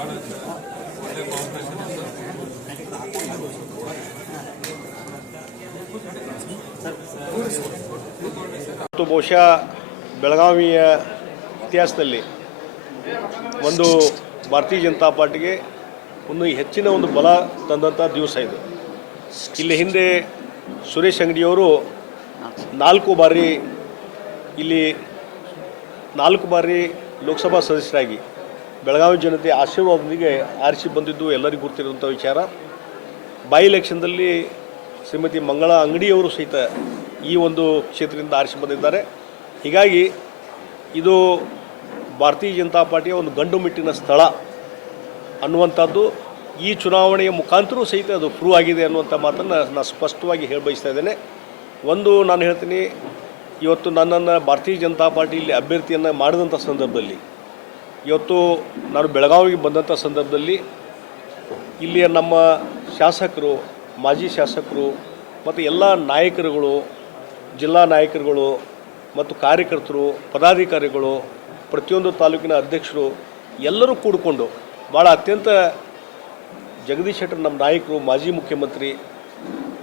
ಭಾಳ ಒಳ್ಳೆ ಕಾಂಪಿಟೇಷನ್ ಇದೆ. ಮತ್ತು ಬಹುಶಃ ಬೆಳಗಾವಿಯ ಇತಿಹಾಸದಲ್ಲಿ ಒಂದು ಭಾರತೀಯ ಜನತಾ ಪಾರ್ಟಿಗೆ ಒಂದು ಹೆಚ್ಚಿನ ಒಂದು ಬಲ ತಂದಂಥ ದಿವಸ ಇದು. ಇಲ್ಲಿ ಹಿಂದೆ ಸುರೇಶ್ ಅಂಗಡಿಯವರು 4 ಬಾರಿ ಇಲ್ಲಿ 4 ಬಾರಿ ಲೋಕಸಭಾ ಸದಸ್ಯರಾಗಿ ಬೆಳಗಾವಿ ಜನತೆ ಆಶೀರ್ವಾದದೊಂದಿಗೆ ಆರಿಸಿ ಬಂದಿದ್ದು ಎಲ್ಲರಿಗೂ ಗೊತ್ತಿರುವಂಥ ವಿಚಾರ. ಬೈ ಎಲೆಕ್ಷನ್ದಲ್ಲಿ ಶ್ರೀಮತಿ ಮಂಗಳಾ ಅಂಗಡಿಯವರು ಸಹಿತ ಈ ಒಂದು ಕ್ಷೇತ್ರದಿಂದ ಆರಿಸಿ ಬಂದಿದ್ದಾರೆ. ಹೀಗಾಗಿ ಇದು ಭಾರತೀಯ ಜನತಾ ಪಾರ್ಟಿಯ ಒಂದು ಗಂಡು ಮೆಟ್ಟಿನ ಸ್ಥಳ ಅನ್ನುವಂಥದ್ದು ಈ ಚುನಾವಣೆಯ ಮುಖಾಂತರ ಸಹಿತ ಅದು ಪ್ರೂವ್ ಆಗಿದೆ ಅನ್ನುವಂಥ ಮಾತನ್ನು ನಾನು ಸ್ಪಷ್ಟವಾಗಿ ಹೇಳಿ ಬಯಸ್ತಾ ಇದ್ದೇನೆ. ಒಂದು ನಾನು ಹೇಳ್ತೀನಿ, ಇವತ್ತು ನನ್ನನ್ನು ಭಾರತೀಯ ಜನತಾ ಪಾರ್ಟಿಯಲ್ಲಿ ಅಭ್ಯರ್ಥಿಯನ್ನು ಮಾಡಿದಂಥ ಸಂದರ್ಭದಲ್ಲಿ, ಇವತ್ತು ನಾನು ಬೆಳಗಾವಿಗೆ ಬಂದಂಥ ಸಂದರ್ಭದಲ್ಲಿ ಇಲ್ಲಿಯ ನಮ್ಮ ಶಾಸಕರು, ಮಾಜಿ ಶಾಸಕರು ಮತ್ತು ಎಲ್ಲ ನಾಯಕರುಗಳು, ಜಿಲ್ಲಾ ನಾಯಕರುಗಳು ಮತ್ತು ಕಾರ್ಯಕರ್ತರು, ಪದಾಧಿಕಾರಿಗಳು, ಪ್ರತಿಯೊಂದು ತಾಲೂಕಿನ ಅಧ್ಯಕ್ಷರು ಎಲ್ಲರೂ ಕೂಡಿಕೊಂಡು ಭಾಳ ಅತ್ಯಂತ ಜಗದೀಶ್ ಶೆಟ್ಟರ್ ನಮ್ಮ ನಾಯಕರು, ಮಾಜಿ ಮುಖ್ಯಮಂತ್ರಿ,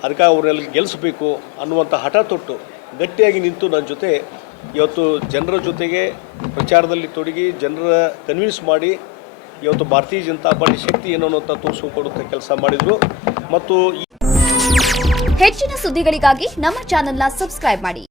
ಅದಕ್ಕೆ ಅವರೆಲ್ಲ ಗೆಲ್ಲಿಸಬೇಕು ಅನ್ನುವಂಥ ಹಠ ತೊಟ್ಟು ಗಟ್ಟಿಯಾಗಿ ನಿಂತು ನನ್ನ ಜೊತೆ ಇವತ್ತು ಜನರ ಜೊತೆಗೆ ಪ್ರಚಾರದಲ್ಲಿ ತೊಡಗಿ ಜನರ ಕನ್ವಿನ್ಸ್ ಮಾಡಿ ಇವತ್ತು ಭಾರತೀಯ ಜನತಾ ಪಾರ್ಟಿ ಶಕ್ತಿ ಏನು ಅನ್ನೋಂಥ ತೋರಿಸಿಕೊಡುವಂಥ ಕೆಲಸ ಮಾಡಿದರು. ಮತ್ತು ಹೆಚ್ಚಿನ ಸುದ್ದಿಗಳಿಗಾಗಿ ನಮ್ಮ ಚಾನೆಲ್ನ ಸಬ್ಸ್ಕ್ರೈಬ್ ಮಾಡಿ.